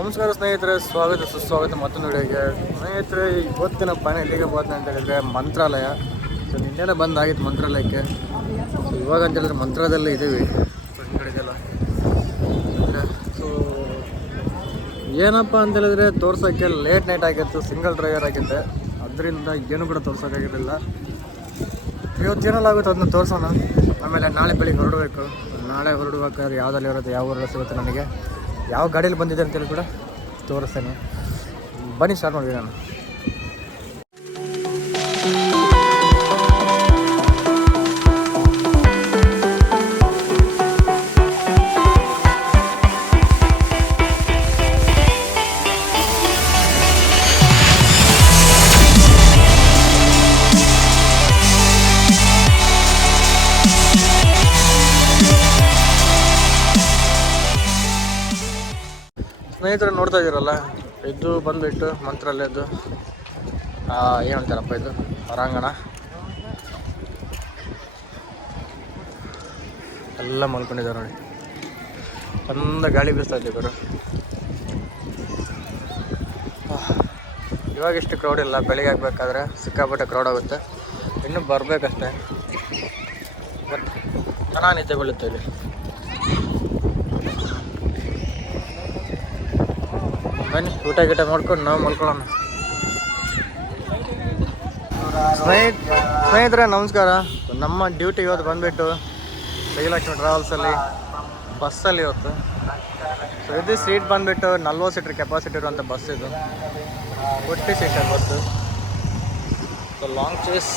ನಮಸ್ಕಾರ ಸ್ನೇಹಿತರೆ, ಸ್ವಾಗತ ಸುಸ್ವಾಗತ ಮತ್ತೊಂದು ವಿಡಿಯೋಗೆ. ಸ್ನೇಹಿತರೆ, ಇವತ್ತಿನ ಪ್ಲಾನ್ ಎಲ್ಲಿಗೆ ಹೋಗ್ತಾನೆ ಅಂತ ಹೇಳಿದ್ರೆ ಮಂತ್ರಾಲಯ. ಸೊ ನಿನ್ನೆಲ್ಲ ಬಂದಾಗಿತ್ತು ಮಂತ್ರಾಲಯಕ್ಕೆ. ಸೊ ಇವಾಗ ಅಂತ ಹೇಳಿದ್ರೆ ಮಂತ್ರಾಲಯದಲ್ಲೇ ಇದ್ದೀವಿ. ಸೊ ಹಿಂಗಡೆದೆಲ್ಲ ಸೊ ಏನಪ್ಪ ಅಂತ ಹೇಳಿದ್ರೆ ತೋರ್ಸೋಕ್ಕೆ ಲೇಟ್ ನೈಟ್ ಆಗಿತ್ತು, ಸಿಂಗಲ್ ಡ್ರೈವರ್ ಆಗಿದ್ದೆ, ಅದರಿಂದ ಏನು ಕೂಡ ತೋರ್ಸೋಕ್ಕಾಗಿರಲಿಲ್ಲ. ಇವತ್ತೇನಲ್ಲಾಗುತ್ತೆ ಅದನ್ನ ತೋರಿಸೋಣ. ಆಮೇಲೆ ನಾಳೆ ಬೆಳಿಗ್ಗೆ ಹೊರಡಬೇಕು. ನಾಳೆ ಹೊರಡ್ಬೇಕಾದ್ರೆ ಯಾವುದಲ್ಲಿ ಇರುತ್ತೆ, ಯಾವ ಊರಲ್ಲಿ ಸಿಗುತ್ತೆ, ನನಗೆ ಯಾವ ಗಾಡಿಯಲ್ಲಿ ಬಂದಿದೆ ಅಂತೇಳಿ ಕೂಡ ತೋರಿಸ್ತೇನೆ. ಬನ್ನಿ ಸ್ಟಾರ್ಟ್ ಮಾಡಿದೆ ನಾನು. ಸ್ನೇಹಿತರು ನೋಡ್ತಾ ಇದ್ದೀರಲ್ಲ, ಇದು ಬಂದುಬಿಟ್ಟು ಮಂತ್ರಾಲಯದ್ದು ಏನು ಹೇಳ್ತಾರಪ್ಪ, ಇದು ಹೊರಾಂಗಣ. ಎಲ್ಲ ಮಲ್ಕೊಂಡಿದ್ದಾರೆ ನೋಡಿ, ಚಂದ ಗಾಳಿ ಬೀಸ್ತಾ ಇದ್ದೀವಿ ಗುರು. ಇವಾಗ ಇಷ್ಟು ಕ್ರೌಡ್ ಇಲ್ಲ, ಬೆಳಿಗ್ಗೆ ಆಗಬೇಕಾದ್ರೆ ಸಿಕ್ಕಾಪಟ್ಟೆ ಕ್ರೌಡ್ ಆಗುತ್ತೆ. ಇನ್ನೂ ಬರಬೇಕಷ್ಟೆ, ಬಟ್ ಚೆನ್ನಾಗಿ ನಿದ್ದೆ ಬೀಳುತ್ತೆ ಇಲ್ಲಿ. ಬನ್ನಿ ಊಟ ಗೀಟ ಮಾಡ್ಕೊಂಡು ನಾವು ಮಲ್ಕೊಳ್ಳೋಣ. ಸ್ನೇಹಿತರೆ ನಮಸ್ಕಾರ. ನಮ್ಮ ಡ್ಯೂಟಿ ಇವತ್ತು ಬಂದುಬಿಟ್ಟು ಶ್ರೀಲಕ್ಷ್ಮಿ ಟ್ರಾವೆಲ್ಸಲ್ಲಿ ಬಸ್ಸಲ್ಲಿ ಇವತ್ತು. ಸೊ ಇದು ಸೀಟ್ ಬಂದುಬಿಟ್ಟು 40 ಸೀಟ್ರ್ ಕೆಪಾಸಿಟಿ ಇರುವಂಥ ಬಸ್. ಇದು 40 seater bus. So long chase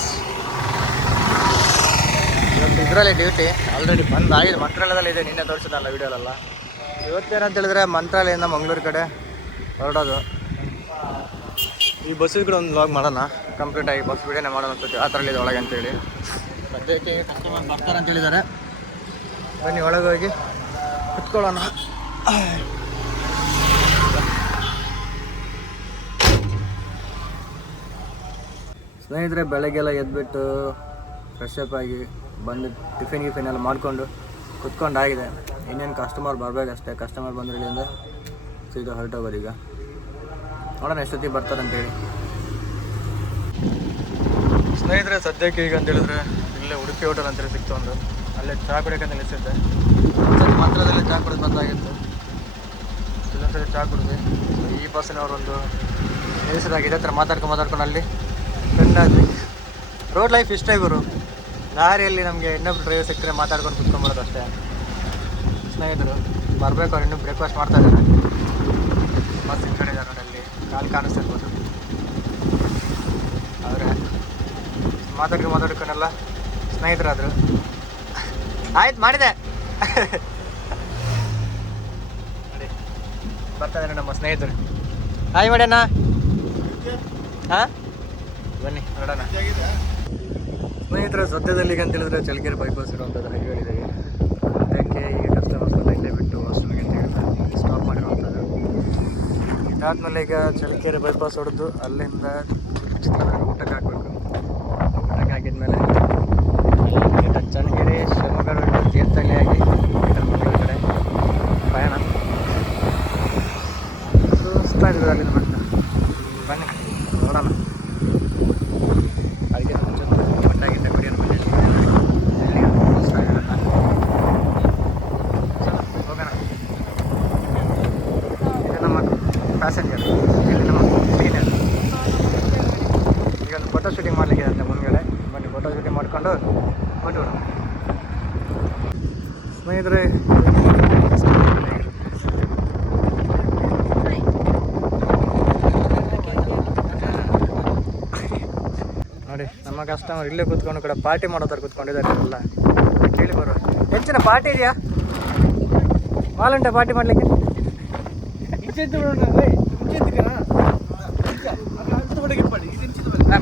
ಇವತ್ತು ಇದರಲ್ಲಿ ಡ್ಯೂಟಿ ಆಲ್ರೆಡಿ ಬಂದಾಗಿದೆ. ಮಂತ್ರಾಲಯದಲ್ಲಿ ಇದೆ, ನಿನ್ನೆ ತೋರಿಸಿದಲ್ಲ ವೀಡಿಯೋಲೆಲ್ಲ. ಇವತ್ತೇನಂತ ಹೇಳಿದ್ರೆ ಮಂತ್ರಾಲಯದಿಂದ ಮಂಗಳೂರು ಕಡೆ ಹೊರಡೋದು. ಈ ಬಸ್ಸಿನ ಕೂಡ ಒಂದು ವ್ಲಾಗ್ ಮಾಡೋಣ, ಕಂಪ್ಲೀಟಾಗಿ ಬಸ್ ವಿಡಿಯೋನೇ ಮಾಡೋಣ ಅನ್ಸುತ್ತೆ, ಆ ಥರ ಇದೆ ಒಳಗೆ ಅಂತೇಳಿ. ಸದ್ಯಕ್ಕೆ ಕಸ್ಟಮರ್ ಬರ್ತಾರೆ ಅಂತೇಳಿದ್ದಾರೆ. ಬನ್ನಿ ಒಳಗೆ ಹೋಗಿ ಕುತ್ಕೊಳ್ಳೋಣ. ಸ್ನೇಹಿತರೆ, ಬೆಳಗ್ಗೆಲ್ಲ ಎದ್ಬಿಟ್ಟು ಫ್ರೆಶ್ ಅಪ್ ಆಗಿ ಬಂದು ಟಿಫಿನ್ ಎಲ್ಲ ಮಾಡಿಕೊಂಡು ಕುತ್ಕೊಂಡಾಗಿದೆ. ಇನ್ನೇನು ಕಸ್ಟಮರ್ ಬರಬೇಕಷ್ಟೇ. ಕಸ್ಟಮರ್ ಬಂದ್ರೆ ಇಲ್ಲಿಂದ ಸೀದಾ ಹೊರಟೋಗೋದು. ಈಗ ನೋಡೋಣ ಎಷ್ಟೊತ್ತಿಗೆ ಬರ್ತಾರಂತೇಳಿ. ಸ್ನೇಹಿತರೆ, ಸದ್ಯಕ್ಕೆ ಈಗ ಅಂತೇಳಿದ್ರೆ ಇಲ್ಲೇ ಉಡುಪಿ ಹೋಟೆಲ್ ಅಂತೇಳಿ ಸಿಕ್ತು ಒಂದು. ಅಲ್ಲೇ ಚಹಾ ಕುಡಿಯೋಕೆ ನಿಲ್ಲಿಸಿದ್ದೆ. ಒಂದ್ಸತಿ ಮಂತ್ರದಲ್ಲೇ ಚಹಾ ಕುಡಿದು ಬಂದಾಗಿತ್ತು, ಇದೊಂದ್ಸರಿ ಚಹಾ ಕುಡಿದ್ವಿ. ಈ ಬಸ್ಸಿನವರೊಂದು ನಿಲ್ಲಿಸಿದಾಗ ಇದೇ ಥರ ಮಾತಾಡ್ಕೊಂಡು ಅಲ್ಲಿ ಫ್ರೆಂಡ್ ಆದ್ವಿ. ರೋಡ್ ಲೈಫ್ ಇಷ್ಟೇ ಗುರು. ದಾರಿಯಲ್ಲಿ ನಮಗೆ ಇನ್ನೊಬ್ರು ಡ್ರೈವರ್ ಸಿಕ್ಕರೆ ಮಾತಾಡ್ಕೊಂಡು ಕುತ್ಕೊಂಡ್ಬರೋದು ಅಷ್ಟೇ. ಸ್ನೇಹಿತರು ಬರಬೇಕು, ಅವ್ರು ಇನ್ನೂ ಬ್ರೇಕ್ಫಾಸ್ಟ್ ಮಾಡ್ತಾ ಇದ್ದಾರೆ. ಬಸ್ ಹಿಂದ್ಗಡೆ ಇದ್ದಾರೆ ನೋಡಿ, ಅಲ್ಲಿ ಕಾಲು ಕಾಣಿಸ್ತಿರ್ಬೋದು. ಆದರೆ ಮಾತಾಡ್ಕೊಂಡೆಲ್ಲ ಸ್ನೇಹಿತರಾದರು. ಆಯ್ತು ಮಾಡಿದೆ ನೋಡಿ, ಬರ್ತಾ ಇದ್ದಾರೆ ನಮ್ಮ ಸ್ನೇಹಿತರು. ಹಾಯ್ ಮಾಡ್ಯಾನ. ಹಾಂ ಬನ್ನಿ ಹೊರಡೋಣ. ಸ್ನೇಹಿತರೆ, ಸದ್ಯದಲ್ಲಿ ಈಗ ಅಂತ ಹೇಳಿದ್ರೆ ಚಳ್ಳಕೆರೆ ಬೈಪಾಸ್ ಇರುವಂಥದ್ದು ಹೈವೇಲಿದ್ದೀವಿ. ಅದಕ್ಕೆ ಈಗ ಕಸ್ಟಮರ್ಸ್ನೆಲ್ಲ ಇಲ್ಲೇ ಬಿಟ್ಟು ವಾಶ್ರೂಮ್ಗೆ ಅಂತ ಹೇಳಿದ್ರೆ ಸ್ಟಾಪ್ ಮಾಡಿರುವಂಥದ್ದು. ಇದಾದಮೇಲೆ ಈಗ ಚಳ್ಳಕೆರೆ ಬೈಪಾಸ್ ಹೊಡೆದು ಅಲ್ಲಿಂದ ಊಟಕ್ಕೆ ಹಾಕಬೇಕು. ಊಟಕ್ಕೆ ಹಾಕಿದ್ಮೇಲೆ ಚನ್ನಗಿರಿ ಶಿವಮೊಗ್ಗ ತೀರ್ಥಹಳ್ಳಿಯಾಗಿ ಮಂಗಳೂರು ಕಡೆ ಪ್ರಯಾಣ. ಸುಸ್ತಾಯಿದ್ರು ಅಲ್ಲಿಂದ ಬರ್ತಾ. ಬನ್ನಿ ನೋಡೋಣ. ಅದಕ್ಕೆ ಮುಂಚೆ ಬಟ್ಟಾಗಿದ್ದ ಕುಡಿಯೋಣ ಬನ್ನಿ. ಹೋಗೋಣ. ಇದು ನಮ್ಮ ಪ್ಯಾಸೆಂಜರ್, ಇಲ್ಲಿ ನಮ್ಮ ಕ್ಲೀನರ್. ಈಗ ಒಂದು ಫೋಟೋ ಶೂಟಿಂಗ್ ಮಾಡಲಿಕ್ಕೆ ಅಂತ ಮುಂದ್ಗಡೆ. ಬನ್ನಿ ಫೋಟೋ ಶೂಟಿಂಗ್ ಮಾಡಿಕೊಂಡು ಹೊರಟೋಣ. ಸ್ನೇಹಿತರೆ, ನೋಡಿ ನಮ್ಮ ಕಸ್ಟಮರ್ ಇಲ್ಲೇ ಕೂತ್ಕೊಂಡು ಕೂಡ ಪಾರ್ಟಿ ಮಾಡೋ ಥರ ಕೂತ್ಕೊಂಡಿದ್ದಾರೆ ಎಲ್ಲ. ಕೇಳಿ ಬರುವ ಹೆಚ್ಚಿನ ಪಾರ್ಟಿ ಇದೆಯಾ? ವಾಲಂಟೆ ಪಾರ್ಟಿ ಮಾಡಲಿಕ್ಕೆ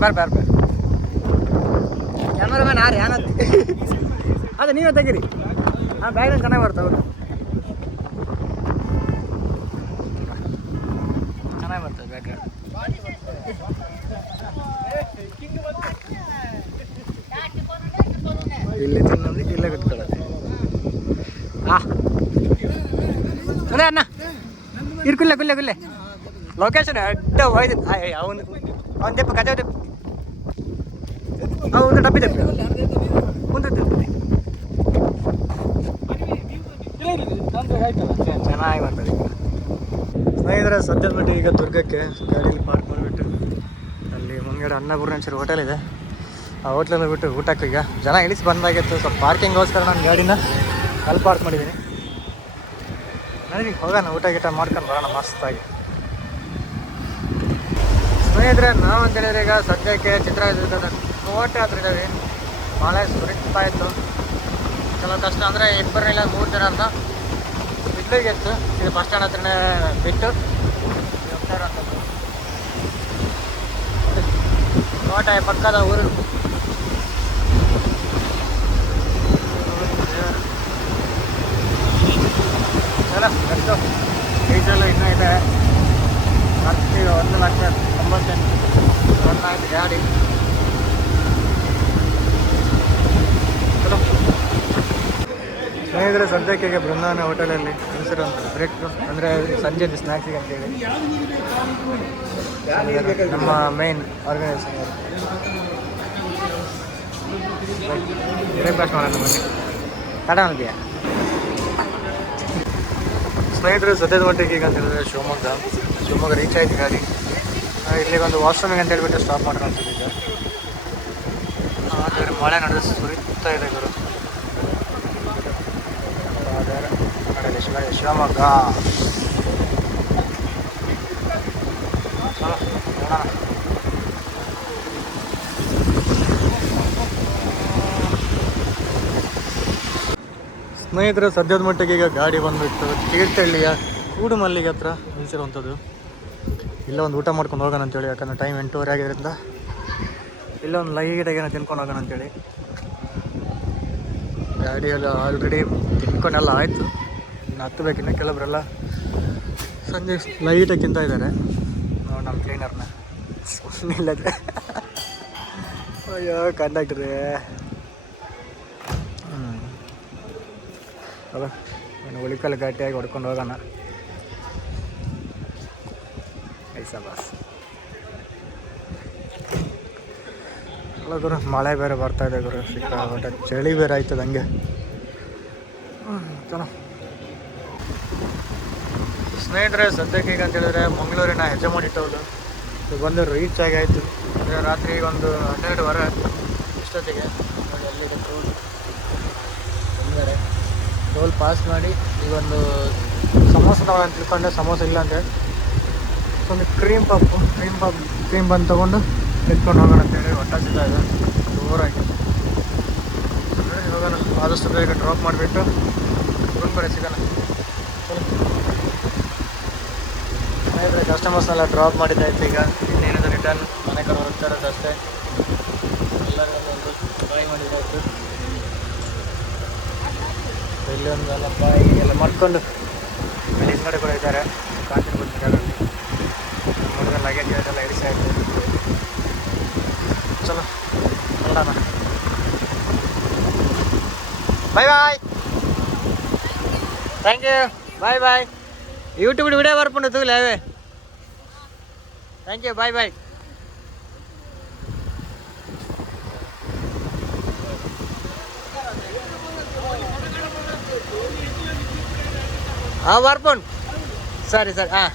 ಬಾರ್ ಕ್ಯಾಮರಾಮ್ಯಾನ್ ಯಾರು ಏನಂತ ಅದೇ ನೀವೇ ತೆಗೀರಿ. ಹಾಂ, ಬ್ಯಾಗ್ನ ಚೆನ್ನಾಗಿ ಬರ್ತಾವೆ, ಚೆನ್ನಾಗಿ ಬರ್ತದೆ ಬ್ಯಾಗ್ರೌಂಡ್. ಇಲ್ಲಿ ತಿನ್ನೋದು ಇಲ್ಲೇ ಕುತ್ಕೊಳ್ಳೋದು. ಹಾಂ ಅದೇ ಅಣ್ಣ ಇರ್ಕುಲ್ಲ ಕುಲ್ಲೆ ಕುಲ್ಲೆ ಲೊಕೇಶನ್ ಅಡ್ಡ ಹೋಯ್ತು ಅವನು ಅವ್ನು ತೆಪ್ಪ ಕತೆ ತೆಪ್ಪ ಒಂದು ಡಬ್ಬಿ ತೆಪ್ಪ ಒಂದು ಚೆನ್ನಾಗಿ ಬರ್ತದೆ ಈಗ ಸ್ನೇಹಿತರೆ ಸದ್ಯದ ಮಟ್ಟಿಗೆ ಈಗ ದುರ್ಗಕ್ಕೆ ಗಾಡೀಲಿ ಪಾರ್ಕ್ ಮಾಡಿಬಿಟ್ಟು ಅಲ್ಲಿ ಮುಂಗಡೆ ಅನ್ನಪೂರ್ಣೇಶ್ವರಿ ಹೋಟೆಲ್ ಇದೆ ಆ ಹೋಟ್ಲಲ್ಲಿ ಬಿಟ್ಟು ಊಟಕ್ಕೆ ಈಗ ಜನ ಇಳಿಸಿ ಬಂದಾಗಿತ್ತು ಸ್ವಲ್ಪ ಪಾರ್ಕಿಂಗೋಸ್ಕರ ನಾನು ಗಾಡಿನ ಅಲ್ಲಿ ಪಾರ್ಕ್ ಮಾಡಿದ್ದೀನಿ ನನಗೆ ಹೋಗೋಣ ಊಟ ಗೀಟ ಮಾಡ್ಕೊಂಡು ಬರೋಣ ಮಸ್ತಾಗಿ ಸ್ನೇಹಿತರೆ ನಾವು ಅಂತ ಹೇಳಿದ್ರೆ ಈಗ ಸದ್ಯಕ್ಕೆ ಚಿತ್ರದುರ್ಗದ ಕೋಟೆ ಹತ್ರ ಇದ್ದಾವೆ ಮಳೆ ಸುರಿತಾ ಇತ್ತು ಕೆಲವು ಕಷ್ಟ ಅಂದರೆ 2 ಇಲ್ಲ 3 ದಿನ ಅಂತ ಬಿದ್ದೋಗಿತ್ತು ಇದು ಬಸ್ ಸ್ಟ್ಯಾಂಡ್ ಹತ್ರನೇ ಬಿಟ್ಟು ಹೋಗ್ತಾ ಇರೋಂಥದ್ದು ಕೋಟೆ ಪಕ್ಕದ ಊರು ಚಲೋ ಎಷ್ಟು ಡೀಸೆಲ್ ಇನ್ನೂ ಇದೆ ಖರ್ಚು 1,98,000 ರನ್ ಆಯ್ತು ಗಾಡಿ ಚಲೋ ಸ್ನೇಹಿತರೆ ಸದ್ಯಕ್ಕೆ ಈಗ ಬೃಂದಾವನ ಹೋಟೆಲಲ್ಲಿ ಹೆಸರಂತ ಬ್ರೇಕ್ ಅಂದರೆ ಸಂಜೆ ಸ್ನ್ಯಾಕ್ಸಿಗೆ ಅಂತೇಳಿ ನಮ್ಮ ಮೇನ್ ಆರ್ಗನೈಸೇಷನ್ ಬ್ರೇಕ್ಫಾಸ್ಟ್ ಮಾಡೋಣ ಬನ್ನಿ ತಡ ಇದೆಯಾ ಸ್ನೇಹಿತರು ಸದ್ಯದ ಮಟ್ಟಿಗೆ ಈಗ ಅಂತ ಹೇಳಿದ್ರೆ ಶಿವಮೊಗ್ಗ ರೀಚ್ ಆಯ್ತು ಗಾಡಿ ಇಲ್ಲಿಗೆ ಒಂದು ವಾಶ್ರೂಮಿಗೆ ಅಂತ ಹೇಳ್ಬಿಟ್ಟು ಸ್ಟಾಪ್ ಮಾಡೋಣ ಅಂತಿದ್ದೆ ಆದರೆ ಮಳೆ ನಡೆದು ಸುರಿತಾ ಇದೆ ಗುರು ಶಿವಮೊಗ್ಗ ಚಲೋ ನೋಡೋಣ ಸ್ನೇಹಿತರೆ ಸದ್ಯದ ಮಟ್ಟಿಗೆ ಈಗ ಗಾಡಿ ಬಂದುಬಿಟ್ಟು ತೀರ್ಥಹಳ್ಳಿಯ ಕೂಡು ಮಲ್ಲಿಗೆ ಹತ್ರ ನಿಲ್ಲಿಸಿರುವಂಥದ್ದು ಇಲ್ಲ ಒಂದು ಊಟ ಮಾಡ್ಕೊಂಡು ಹೋಗೋಣ ಅಂತೇಳಿ ಯಾಕಂದರೆ ಟೈಮ್ 8:30 ಆಗಿರೋದ್ರಿಂದ ಇಲ್ಲೊಂದು ಲೈಟಾಗೇನೋ ತಿನ್ಕೊಂಡು ಹೋಗೋಣ ಅಂತೇಳಿ ಗಾಡಿಯೆಲ್ಲ ಆಲ್ರೆಡಿ ತಿನ್ಕೊಂಡೆಲ್ಲ ಆಯಿತು ಇನ್ನು ಹತ್ತಬೇಕಿನ್ನ ಕೆಲವರೆಲ್ಲ ಸಂಜೆ ಲೈಟಾಗಿ ತಿಂತಾ ಇದ್ದಾರೆ ನೋಡಿ ನಮ್ಮ ಕ್ಲೀನರ್ನ ಇಲ್ಲದೆ ಅಯ್ಯೋ ಕಂಡಕ್ಟ್ರೇ ಅಲ್ಲ ನಾನು ಉಳಿಕಲ್ ಗಟ್ಟಿಯಾಗಿ ಹೊಡ್ಕೊಂಡು ಹೋಗೋಣ ಐಸ ಬಾಸ್ ಅಲ್ಲ ಗುರು ಮಳೆ ಬೇರೆ ಬರ್ತಾಯಿದೆ ಗುರು ಸಿಕ್ಕಾಪಟ್ಟೆ ಚಳಿ ಬೇರೆ ಆಯ್ತದ ಹಂಗೆ ಚಲೋ ಸ್ನೇಹಿತರೆ ಸದ್ಯಕ್ಕೆ ಈಗ ಅಂತ ಹೇಳಿದ್ರೆ ಮಂಗಳೂರಿನ ಹೆಜಮಾಡಿ ಟೌನ್ ಬಂದು ರೀಚ್ ಆಗಾಯಿತು ರಾತ್ರಿ ಒಂದು 12:15 ಇಷ್ಟೊತ್ತಿಗೆ ಎಲ್ಲಿದೆ ಟೋಲ್ ಮುಂದ್ಗಡೆ ಟೋಲ್ ಪಾಸ್ ಮಾಡಿ ಈಗ ಒಂದು ಸಮೋಸ ತಗೊಳ್ಳೋ ಅಂತ ತಿಳ್ಕೊಂಡೆ ಸಮೋಸ ಇಲ್ಲ ಅಂತೇಳಿ ಒಂದು ಕ್ರೀಮ್ ಬನ್ ತೊಗೊಂಡು ಎತ್ಕೊಂಡು ಹೋಗೋಣ ಅಂತೇಳಿ ಹೊಟ್ಟಾಗ್ತಾ ಇದೆ ಜೋರಾಗಿ ಹೋಗೋಣ ಆದಷ್ಟು ಬೇಗ ಡ್ರಾಪ್ ಮಾಡಿಬಿಟ್ಟು ಗುಂಡ್ಬರೆ ಸಿಗೋಣ ಸ್ನೇಹಿತರೆ ಕಸ್ಟಮರ್ಸ್ನೆಲ್ಲ ಡ್ರಾಪ್ ಮಾಡಿದ್ದಾಯ್ತು ಈಗ ಇನ್ನೇನಿದೆ ರಿಟರ್ನ್ ಮನೆ ಕಡೆ ಹೋಗ್ತಾ ಇರೋದು ಅಷ್ಟೇ ಎಲ್ಲರೂ ಒಂದು ಟ್ರೈ ಮಾಡಿದ್ದಾಯ್ತು ಇಲ್ಲಿ ಒಂದು ಅಲ್ಲಪ್ಪ ಹೀಗೆಲ್ಲ ಮಾಡ್ಕೊಂಡು ಅಲ್ಲಿ ಹಿಂದ್ಗಡೆ ಕೂಡ ಇದ್ದಾರೆ ಕಾಂತಿನ ಬಂದಿದ್ದಾರೆ ನೋಡಿದ್ರೆ ಲಗೇಜ್ ಎಲ್ಲ ಇರಿಸಿ ಆಯಿತು ಚಲೋ ನೋಡೋಣ bye bye thank you bye bye YouTube video ಬರ್ಪುಂಡು ತೂಲೆ ಅವೇ ಥ್ಯಾಂಕ್ ಯು ಬಾಯ್ ಬಾಯ್ ಬರ್ಪುಂಡು ಸರಿ ಸರಿ ಹಾಂ